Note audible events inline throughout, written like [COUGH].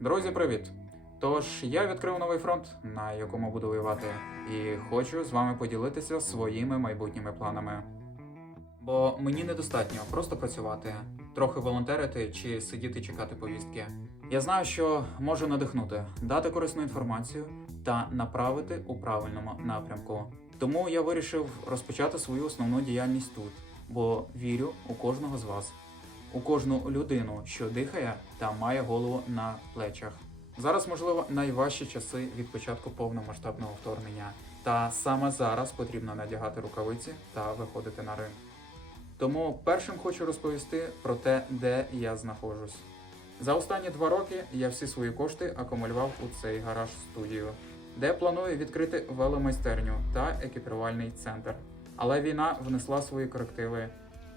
Друзі, привіт! Тож я відкрив новий фронт, на якому буду воювати, і хочу з вами поділитися своїми майбутніми планами. Бо мені недостатньо просто працювати, трохи волонтерити чи сидіти чекати повістки. Я знаю, що можу надихнути, дати корисну інформацію та направити у правильному напрямку. Тому я вирішив розпочати свою основну діяльність тут, бо вірю у кожного з вас, у кожну людину, що дихає та має голову на плечах. Зараз, можливо, найважчі часи від початку повномасштабного вторгнення, та саме зараз потрібно надягати рукавиці та виходити на ринок. Тому першим хочу розповісти про те, де я знаходжусь. За останні два роки я всі свої кошти акумулював у цей гараж студію, де планую відкрити веломайстерню та екіпірувальний центр. Але війна внесла свої корективи,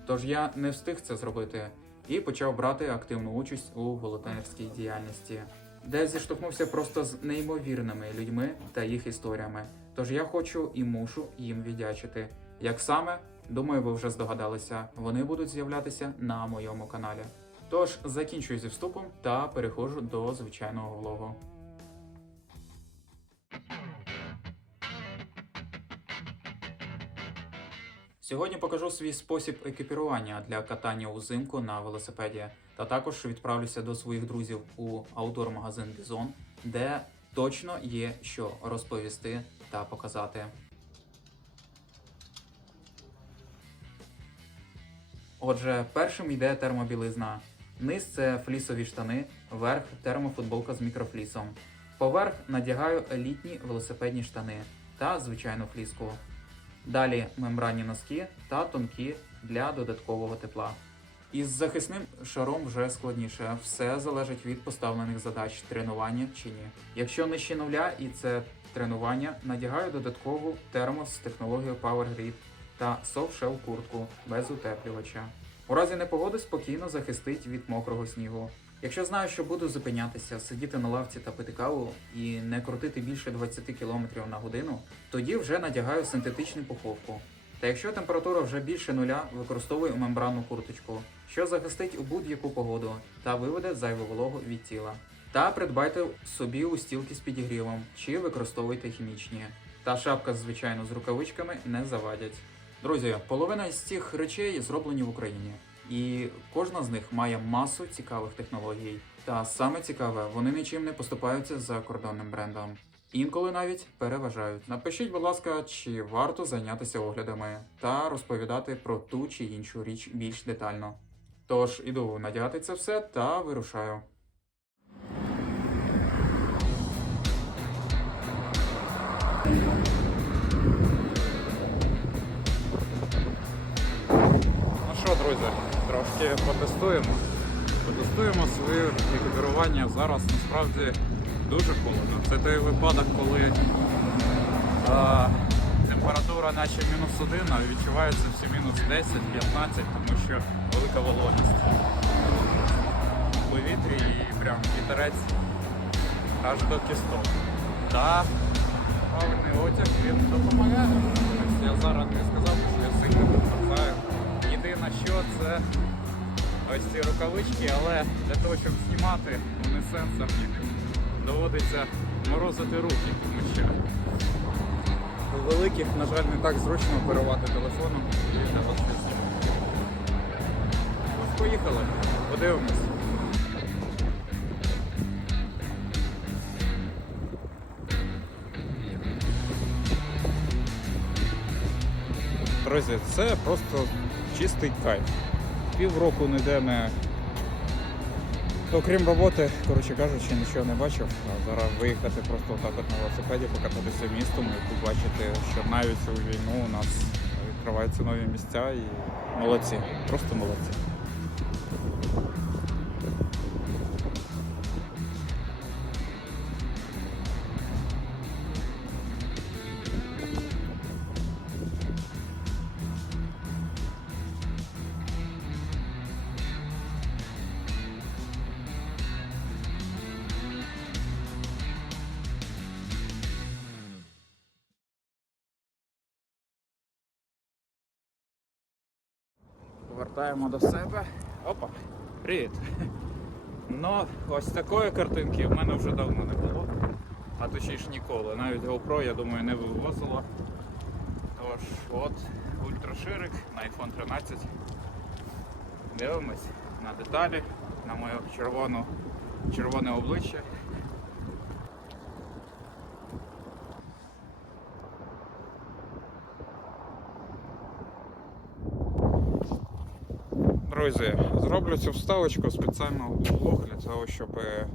тож я не встиг це зробити і почав брати активну участь у волонтерській діяльності, де зіштовхнувся просто з неймовірними людьми та їх історіями. Тож я хочу і мушу їм віддячити. Як саме, думаю, ви вже здогадалися, вони будуть з'являтися на моєму каналі. Тож закінчую зі вступом та переходжу до звичайного влогу. Сьогодні покажу свій спосіб екіпірування для катання узимку на велосипеді, та також відправлюся до своїх друзів у аутдор-магазин Бізон, де точно є що розповісти та показати. Отже, першим йде термобілизна. Низ це флісові штани, верх термофутболка з мікрофлісом. Поверх надягаю літні велосипедні штани та звичайну фліску. Далі мембранні носки та тонкі для додаткового тепла. Із захисним шаром вже складніше. Все залежить від поставлених задач тренування чи ні. Якщо нижче нуля і це тренування, надягаю додаткову термос з технологією Power Grip та Soft Shell куртку без утеплювача. У разі непогоди спокійно захистить від мокрого снігу. Якщо знаю, що буду зупинятися, сидіти на лавці та пити каву і не крутити більше 20 км на годину, тоді вже надягаю синтетичну пуховку. Та якщо температура вже більше нуля, використовую мембранну курточку, що захистить у будь-яку погоду та виведе зайву вологу від тіла. Та придбайте собі устілки з підігрівом чи використовуйте хімічні. Та шапка, звичайно, з рукавичками не завадять. Друзі, половина з цих речей зроблені в Україні, і кожна з них має масу цікавих технологій. Та саме цікаве, вони нічим не поступаються за кордонним брендом. Інколи навіть переважають. Напишіть, будь ласка, чи варто зайнятися оглядами та розповідати про ту чи іншу річ більш детально. Тож іду надягати це все та вирушаю. Ну що, друзі, трошки потестуємо. Потестуємо своє екіпірування. Зараз насправді дуже холодно. Це той випадок, коли а, температура наче мінус один, а відчувається всі мінус 10-15, тому що велика вологість в повітрі і прям вітерець аж до кісток. Та правильний одяг він допомагає. Тобто я зараз не сказав, що я сильно підмерзаю. Це ось ці рукавички, але для того, щоб знімати, вони сенсорні. Доводиться морозити руки, тому що у великих, на жаль, не так зручно оперувати телефоном і того, щоб знімати. Ось поїхали, подивимось. Друзі, це просто чистий кайф. Півроку не. Окрім роботи, коротше кажучи, нічого не бачив. А зараз виїхати просто отак от на велосипеді, покататися містом і побачити, що навіть у війну у нас відкриваються нові місця і молодці, просто молодці. Повертаємо до себе. Опа, привіт. Ну, ось такої картинки в мене вже давно не було. А точніше ніколи. Навіть GoPro, я думаю, не вивозило. Тож, от ультраширик на iPhone 13. Дивимось на деталі, на моє червоне обличчя. Друзі, зроблю цю вставочку спеціально у влог для того, щоб е,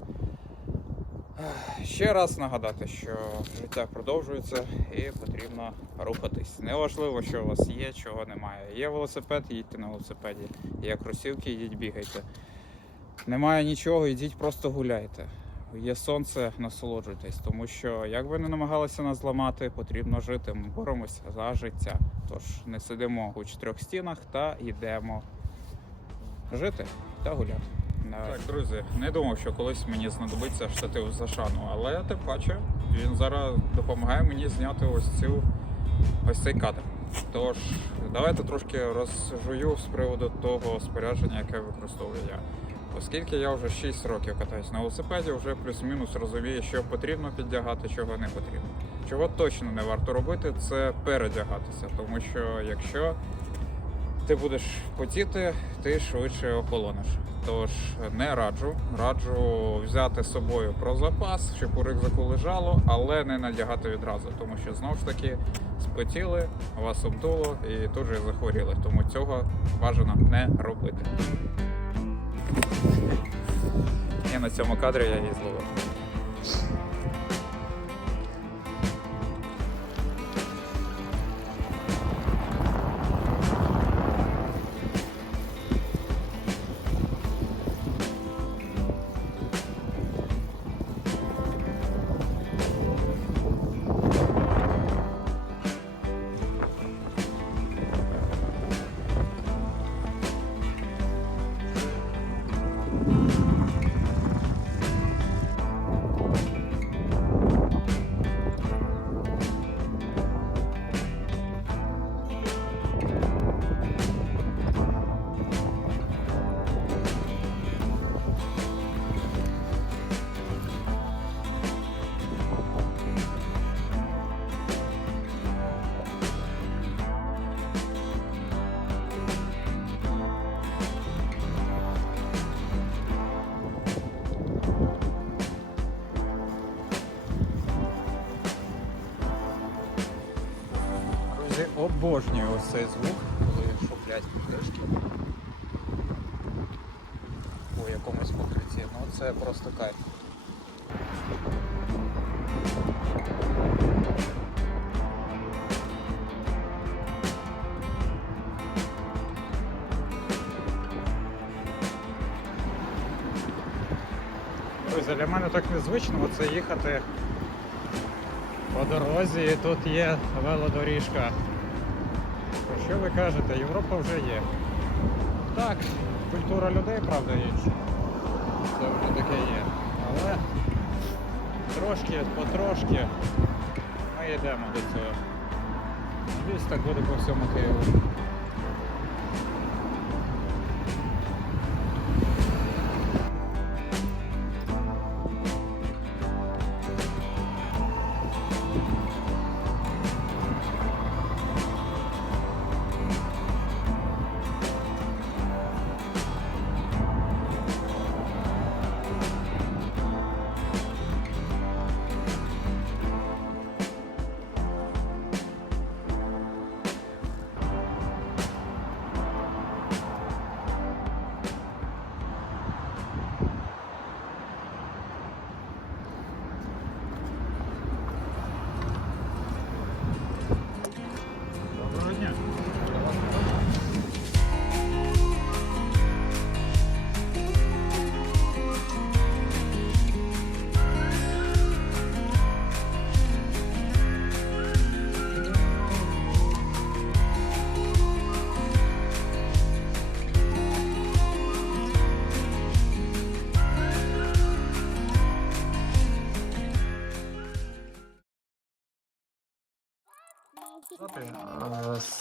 ще раз нагадати, що життя продовжується і потрібно рухатись. Неважливо, що у вас є, чого немає. Є велосипед, їдьте на велосипеді. Є кросівки, йдіть бігайте. Немає нічого, йдіть просто гуляйте. Є сонце, насолоджуйтесь, тому що як би не намагалися нас зламати, потрібно жити. Ми боремося за життя. Тож не сидимо у чотирьох стінах та йдемо жити та гуляти. Так, друзі, не думав, що колись мені знадобиться штатив за шану, але тим паче він зараз допомагає мені зняти ось цю ось цей кадр. Тож, давайте трошки розжую з приводу того спорядження, яке використовую я. Оскільки я вже 6 років катаюсь на велосипеді, вже плюс-мінус розумію, що потрібно піддягати, чого не потрібно. Чого точно не варто робити, це передягатися, тому що якщо ти будеш потіти, ти швидше охолонеш. Тож не раджу. Раджу взяти з собою про запас, щоб у рюкзаку лежало, але не надягати відразу, тому що знову ж таки спотіли, вас обдуло і тут же захворіли. Тому цього бажано не робити. І на цьому кадрі я її зловив. Обожнюю ось цей звук, коли шуплять книжки у якомусь покритті. Ну це просто кайф. Друзі, для мене так незвично це їхати по дорозі і тут є велодоріжка. Що ви кажете? Європа вже є. Так, культура людей, правда, інша. Це вже таке є. Але трошки, потрошки ми йдемо до цього. Десь так буде по всьому Києву.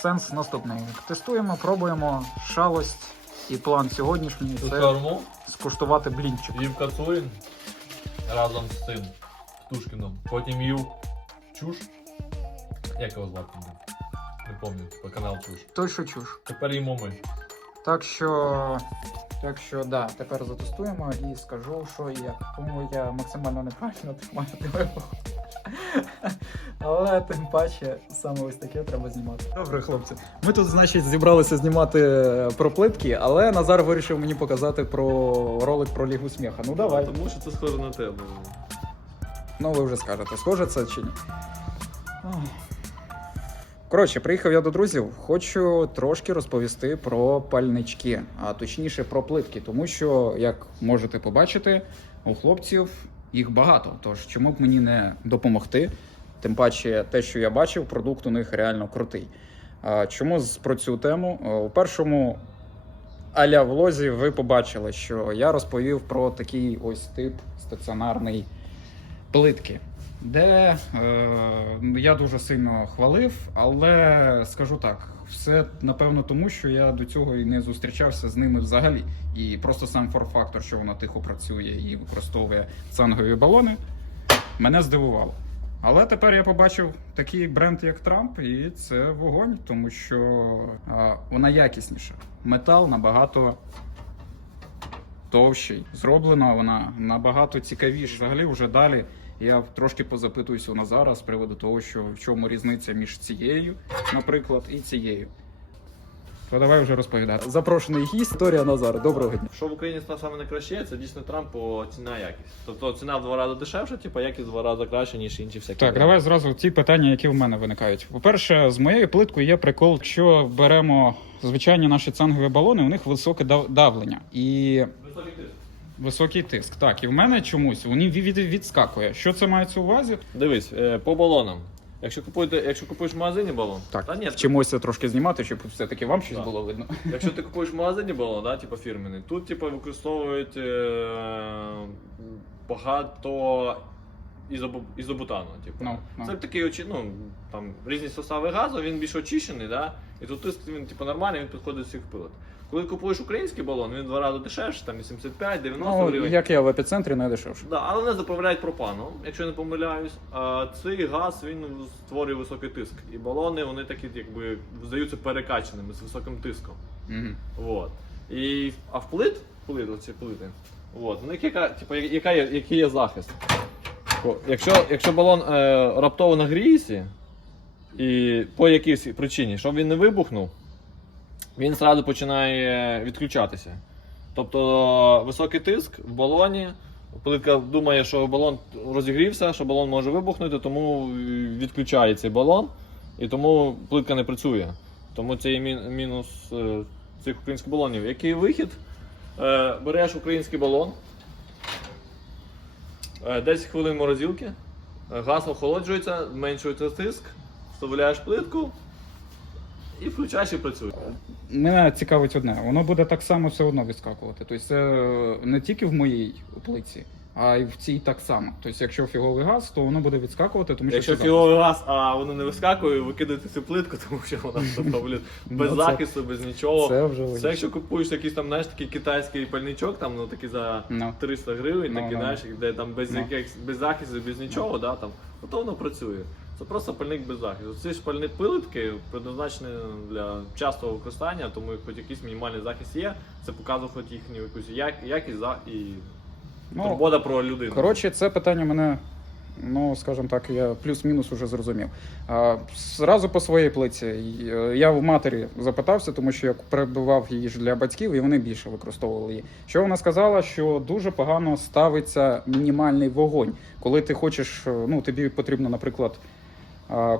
Сенс наступний. Тестуємо, пробуємо шалость І план сьогоднішній Цю це шаурму скуштувати блінчик. їв Кацурін разом з цим Птушкіном. Потім їв Чуш. Як його звати? Не пам'ятаю, типа канал Чуш. Той, що чуш. Тепер їмо ми. Так що, так що, да, тепер затестуємо і скажу, що і як. Тому я максимально неправильно тримаю телефон. Але тим паче саме ось таке треба знімати. Добре, хлопці. Ми тут, значить, зібралися знімати е, про плитки, але Назар вирішив мені показати про ролик про Лігу сміха. Ну давай. Тому що це схоже на тебе. Ну, ви вже скажете, схоже це чи ні. Коротше, приїхав я до друзів. Хочу трошки розповісти про пальнички, а точніше про плитки, тому що, як можете побачити, у хлопців їх багато. Тож чому б мені не допомогти? Тим паче, те, що я бачив, продукт у них реально крутий. А чому про цю тему? Е, У першому аля влозі ви побачили, що я розповів про такий ось тип стаціонарний плитки, де е, я дуже сильно хвалив, але скажу так, все напевно тому, що я до цього і не зустрічався з ними взагалі. І просто сам фор-фактор, що воно тихо працює і використовує цангові балони, мене здивувало. Але тепер я побачив такий бренд, як Трамп, і це вогонь, тому що а, вона якісніша. Метал набагато товщий. Зроблена вона набагато цікавіше. Взагалі, вже далі я трошки позапитуюся у Назара з приводу того, що в чому різниця між цією, наприклад, і цією. То давай вже розповідати. Запрошений гість історія Назара. Доброго дня. Що в Україні став саме найкраще, це дійсно Трамп по ціна якість. Тобто ціна в два рази дешевша, типу якість в два рази краще, ніж інші всякі. Так, давай зразу ті питання, які в мене виникають. По-перше, з моєю плиткою є прикол, якщо беремо звичайні наші цангові балони, у них високе дав- давлення і Високий тиск. високий тиск. Так, і в мене чомусь вони від, відскакує. Що це мається увазі? Дивись, е, по балонам. Якщо купуєте, якщо купуєш в магазині балон, та ні, вчимося трошки знімати, щоб все-таки вам щось Так. було видно. [LAUGHS] Якщо ти купуєш в магазині балон, да, типу фірменний, тут типу, використовують е, багато ізобу, ізобутану. Типу. Ну, ну. Це такий очі, ну, там різні состави газу, він більш очищений, да? і тут тиск він типу, нормальний, він підходить до всіх пилот. Коли купуєш український балон, він два рази дешевше, там 85-90 Ну, гривень. як я в епіцентрі найдешевше. Да, але вони заправляють пропаном, якщо я не помиляюсь. А цей газ він створює високий тиск. І балони вони такі, якби здаються перекачаними з високим тиском. Угу. Вот. І, а в плит, плит, оці плити, вот, в них яка, типу, яка є, який є захист. Якщо, якщо балон е, раптово нагріється, і по якійсь причині, щоб він не вибухнув, він одразу починає відключатися. Тобто високий тиск в балоні. Плитка думає, що балон розігрівся, що балон може вибухнути, тому відключає цей балон, і тому плитка не працює. Тому це є мінус е, цих українських балонів. Який вихід? Е, береш український балон, е, 10 хвилин морозилки, е, газ охолоджується, зменшується тиск, вставляєш плитку і включаєш і працює. Мене цікавить одне, воно буде так само все одно відскакувати. Тобто це не тільки в моїй плиці, а й в цій так само. Тобто, якщо фіговий газ, то воно буде відскакувати, тому що Якщо це фіговий газ, а воно не вискакує, викидаєте цю плитку, [LAUGHS] тому що вона типу, блін, без Ну, це- захисту, без нічого. Це вже Це якщо купуєш якийсь там, знаєш, такий китайський пальничок, там ну такий за Ну. 300 гривень, Ну, такий, ну. знаєш, де там без Ну. якихось без захисту, без нічого, да, там, то воно працює. Це просто пальник без захисту. Ці ж пальні пилитки предназначені для частого використання, тому хоч якийсь мінімальний захист є, це показує хоч їхню якусь як- якість за і Ну, турбота про людину. Коротше, це питання мене, ну скажімо так, я плюс-мінус уже зрозумів. А, зразу по своїй плиці. Я в матері запитався, тому що я прибивав її ж для батьків, і вони більше використовували її. Що вона сказала, що дуже погано ставиться мінімальний вогонь, коли ти хочеш, е, ну тобі потрібно, наприклад.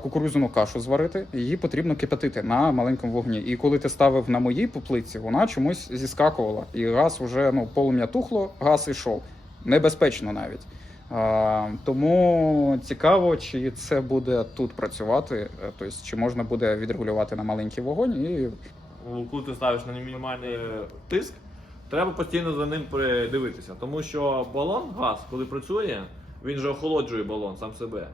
Кукурудзяну кашу зварити, її потрібно кипятити на маленькому вогні. І коли ти ставив на моїй плитці, вона чомусь зіскакувала. І газ уже ну, полум'я тухло, газ ішов. Небезпечно навіть. А, тому цікаво, чи це буде тут працювати, е, тобто, чи можна буде відрегулювати на маленький вогонь і коли ти ставиш на мінімальний тиск, треба постійно за ним придивитися. Тому що балон, газ, коли працює, він же охолоджує балон сам себе.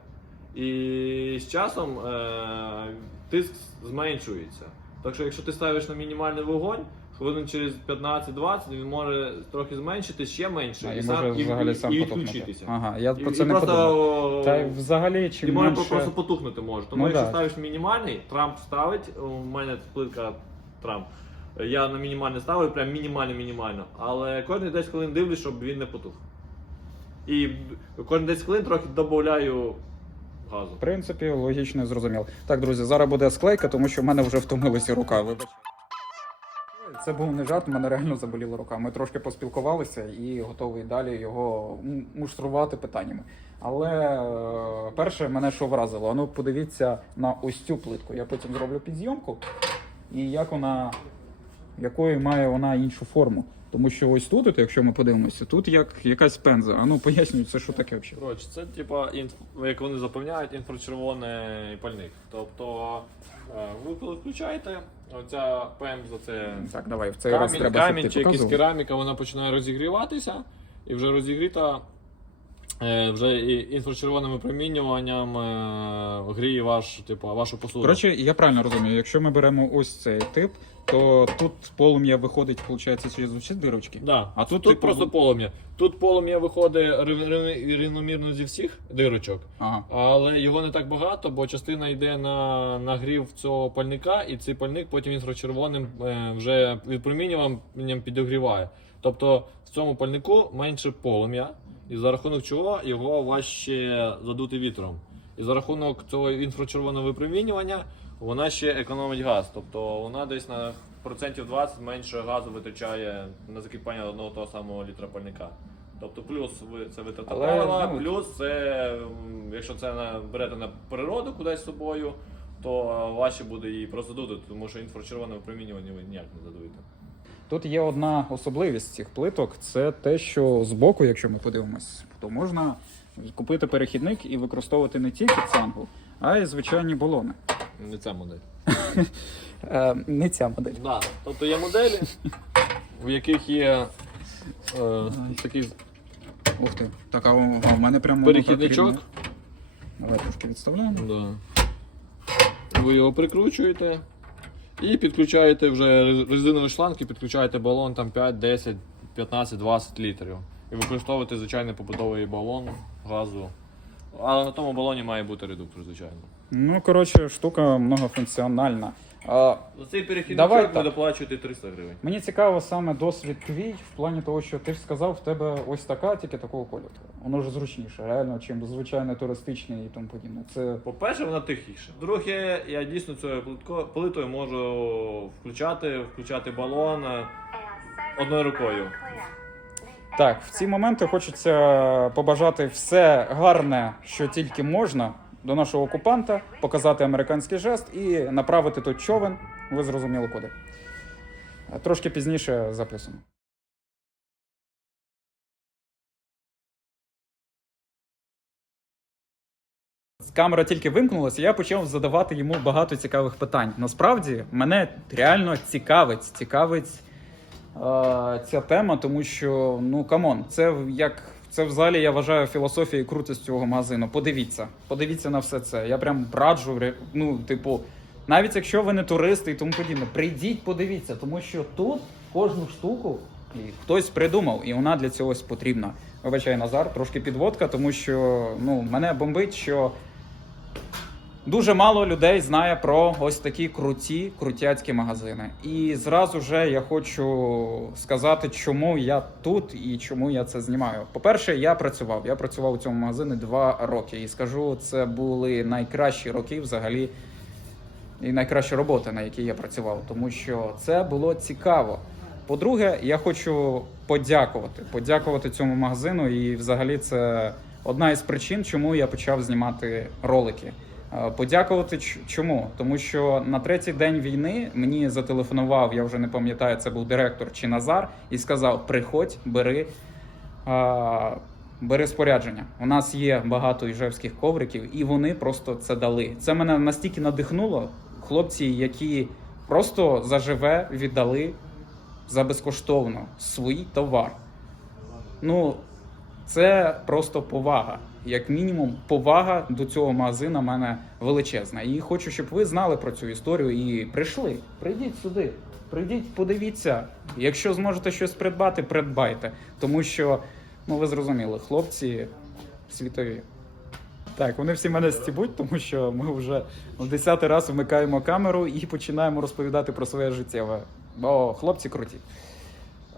І з часом е- тиск зменшується. Так що, якщо ти ставиш на мінімальний вогонь, хвилин через 15-20 він може трохи зменшити, ще менше, А, і, і сам, може і, взагалі і, сам і потухнути. відключитися. Ага, я І, про і це не просто, подумав. о, Та й взагалі, і чим може менше... просто потухнути може. Тому Ну, якщо да. ставиш мінімальний, Трамп ставить, у мене плитка Трамп. Я на мінімальний ставлю, прям мінімально-мінімально. Але кожні 10 хвилин дивлюсь, щоб він не потух. І кожні 10 хвилин трохи додаю В принципі, логічно і зрозуміло. Так, друзі, зараз буде склейка, тому що в мене вже втомилася рука. Вибач. Це був не жарт, мене реально заболіла рука. Ми трошки поспілкувалися і готовий далі його муштрувати питаннями. Але е, перше мене що вразило, а ну подивіться на ось цю плитку. Я потім зроблю підзйомку. І як вона, якою має вона іншу форму. Тому що ось тут, от, якщо ми подивимося, тут як якась пенза. А ну пояснюю, це що таке взагалі. Коротше, це типа інф... як вони запевняють, інфрачервоний пальник. Тобто е, ви коли включаєте, оця пемза це Так, давай, в цей раз камінь, треба, камінь чи якась кераміка, вона починає розігріватися, і вже розігріта. е, Вже і інфрачервоним випромінюванням е, гріє ваш, типу, вашу посуду. Коротше, я правильно розумію, якщо ми беремо ось цей тип, то тут полум'я виходить, виходить, через оці дирочки. Да. А тут, Тут типу, просто полум'я. Тут полум'я виходить рів- рів- рівномірно зі всіх дирочок. Ага. Але його не так багато, бо частина йде на нагрів цього пальника, і цей пальник потім інфрачервоним е, вже відпромінюванням підогріває. Тобто в цьому пальнику менше полум'я, і за рахунок чого його важче задути вітром. І за рахунок цього інфрачервоного випромінювання вона ще економить газ. Тобто вона десь на процентів 20 менше газу витрачає на закипання одного того самого літра пальника. Тобто плюс ви це витрата палива, ну, плюс це, якщо це на, берете на природу кудись з собою, то важче буде її просто дути, тому що інфрачервоне випромінювання ви ніяк не задуєте. Тут є одна особливість цих плиток: це те, що збоку, якщо ми подивимось, то можна купити перехідник і використовувати не тільки цангу, а й звичайні балони. Не ця модель. [LAUGHS] Е, не ця модель. Да. Тобто є моделі, в яких є е, такий Ух ти. Так, а у, а мене прямо перехідничок. Давай трошки відставляємо. Да. Ви його прикручуєте і підключаєте вже рез- резинові шланги, підключаєте балон там 5, 10, 15, 20 літрів. І використовуєте звичайний побутовий балон газу. Але на тому балоні має бути редуктор, звичайно. Ну, коротше, штука многофункціональна. А, За цей перехідничок Давай ви так. доплачуєте 300 гривень. Мені цікаво саме досвід твій в плані того, що ти ж сказав, в тебе ось така, тільки такого кольору. Воно ж зручніше, реально, чим звичайне туристичне і тому подібне. Це По-перше, вона тихіша. Друге, я дійсно цією плитко- плитою можу включати, включати балон е, одною рукою. так. В ці моменти хочеться побажати все гарне, що тільки можна, до нашого окупанта, показати американський жест і направити тут човен. Ви зрозуміли куди. Трошки пізніше записуємо. Камера тільки вимкнулася, я почав задавати йому багато цікавих питань. Насправді мене реально цікавить, цікавить е, ця тема, тому що ну камон, це як це взагалі я вважаю філософією крутості цього магазину. Подивіться, подивіться на все це. Я прям раджу, ну, типу, навіть якщо ви не туристи і тому подібне, прийдіть, подивіться, тому що тут кожну штуку хтось придумав, і вона для цього потрібна. Вибачай, Назар, трошки підводка, тому що ну, мене бомбить, що Дуже мало людей знає про ось такі круті, крутяцькі магазини. І зразу же я хочу сказати, чому я тут і чому я це знімаю. По-перше, я працював. Я працював у цьому магазині два роки. І скажу, це були найкращі роки взагалі. І найкраща робота, на якій я працював, тому що це було цікаво. По-друге, я хочу подякувати. Подякувати цьому магазину. І взагалі це одна із причин, чому я почав знімати ролики. Е, Подякувати чому? Тому що на третій день війни мені зателефонував, я вже не пам'ятаю, це був директор чи Назар, і сказав: приходь, бери, а, бери спорядження. У нас є багато іжевських ковриків, і вони просто це дали. Це мене настільки надихнуло. Хлопці, які просто заживе віддали за безкоштовно свій товар. Ну, це просто повага. Як мінімум, повага до цього магазина мене величезна. І хочу, щоб ви знали про цю історію і прийшли. Прийдіть сюди. Прийдіть, подивіться. Якщо зможете щось придбати, придбайте. Тому що, ну ви зрозуміли, хлопці світові. Так, вони всі мене стібуть, тому що ми вже в десятий раз вмикаємо камеру і починаємо розповідати про своє життєве. Бо хлопці круті.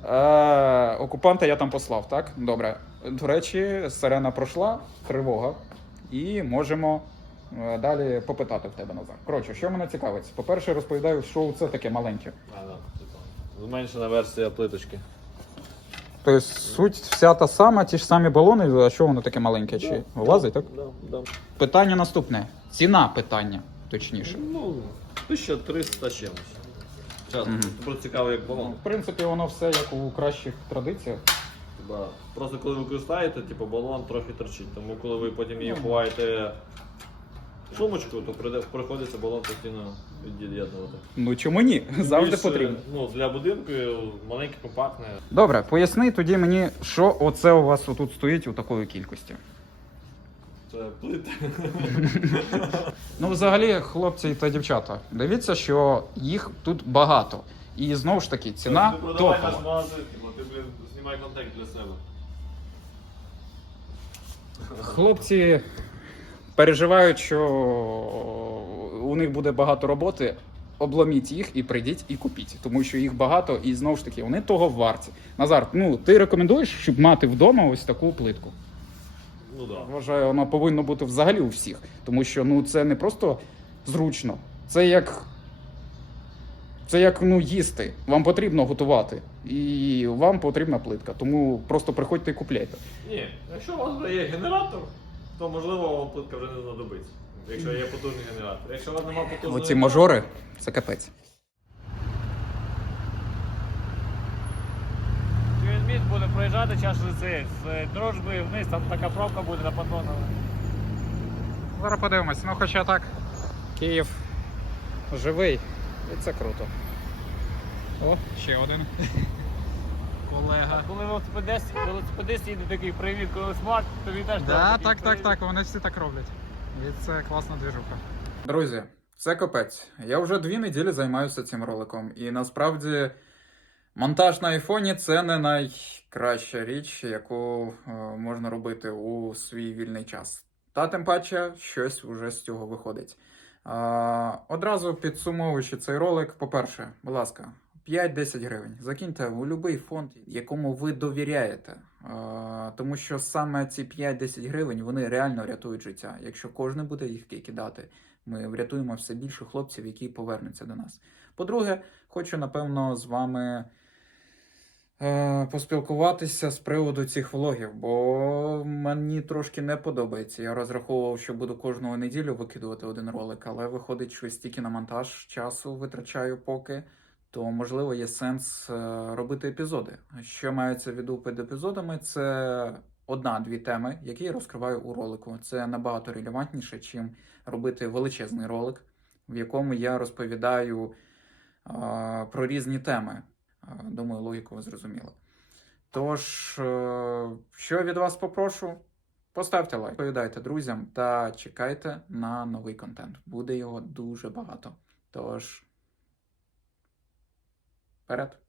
Е, окупанта я там послав, так? Добре. До речі, сирена пройшла, тривога, і можемо е, далі попитати в тебе Назар. Коротше, що мене цікавить? По-перше, розповідаю, що це таке маленьке. Типу, Зменшена версія плиточки. Тобто суть вся та сама, ті ж самі балони, а що воно таке маленьке? Чи Да. влазить, так? Да, да. Питання наступне. Ціна питання, точніше. Ну, 1300 чимось. Зараз, Мгм. просто цікаво, як Ну, балон. в принципі, воно все як у кращих традиціях. Да. Просто коли ви користаєте, типу, балон трохи торчить. Тому коли ви потім її Ну. ховаєте в сумочку, то прийде- приходиться балон постійно від'єднувати. Ну чому ні? Завжди Більше, потрібно. Ну, для будинку маленьке, компактне. Добре, поясни тоді мені, що оце у вас тут стоїть у такої кількості. Це плити. [LAUGHS] Ну, взагалі, хлопці та дівчата, дивіться, що їх тут багато. І знову ж таки, ціна Ти продавай наш топова. магазин, типу, ти, блін, знімай контент для себе. Хлопці переживають, що у них буде багато роботи. Обломіть їх і прийдіть і купіть, тому що їх багато, і знову ж таки вони того варті. Назар, ну ти рекомендуєш, щоб мати вдома ось таку плитку? Ну. Да. Вважаю, воно повинно бути взагалі у всіх, тому що ну це не просто зручно, це як. Це як ну їсти. Вам потрібно готувати, і вам потрібна плитка. Тому просто приходьте і купляйте. Ні, якщо у вас вже є генератор, то можливо вам плитка вже не знадобиться. Якщо є потужний генератор. Якщо у вас немає потужного Оці мажори це капець. Через міст буде проїжджати час це, з дружби вниз, там така пробка буде на. Зараз подивимось. Ну, хоча так, Київ живий, і це круто. О, ще один. [LAUGHS] Колега. Коли велосипедист, велосипедист їде такий привіт, коли смарт, то він теж Да, такий так, так, так, вони всі так роблять. І це класна двіжуха. Друзі, це капець. Я вже дві неділі займаюся цим роликом, і насправді монтаж на айфоні це не найкраща річ, яку е, можна робити у свій вільний час. Та тим паче щось вже з цього виходить. Одразу підсумовуючи цей ролик, по-перше, будь ласка, 5-10 гривень. Закиньте у будь-який фонд, якому ви довіряєте. Тому що саме ці 5-10 гривень вони реально рятують життя. Якщо кожен буде їх кидати, ми врятуємо все більше хлопців, які повернуться до нас. По-друге, хочу напевно з вами поспілкуватися з приводу цих влогів, бо мені трошки не подобається. Я розраховував, що буду кожного неділю викидувати один ролик, але виходить, що стільки на монтаж часу витрачаю поки. То можливо є сенс е, робити епізоди. Що мається в виду під епізодами? Це одна-дві теми, які я розкриваю у ролику. Це набагато релевантніше, чим робити величезний ролик, в якому я розповідаю а, про різні теми. Думаю, логіку ви зрозуміли. Тож, що що від вас попрошу? Поставте лайк, повідайте друзям та чекайте на новий контент. Буде його дуже багато. Тож, вперед!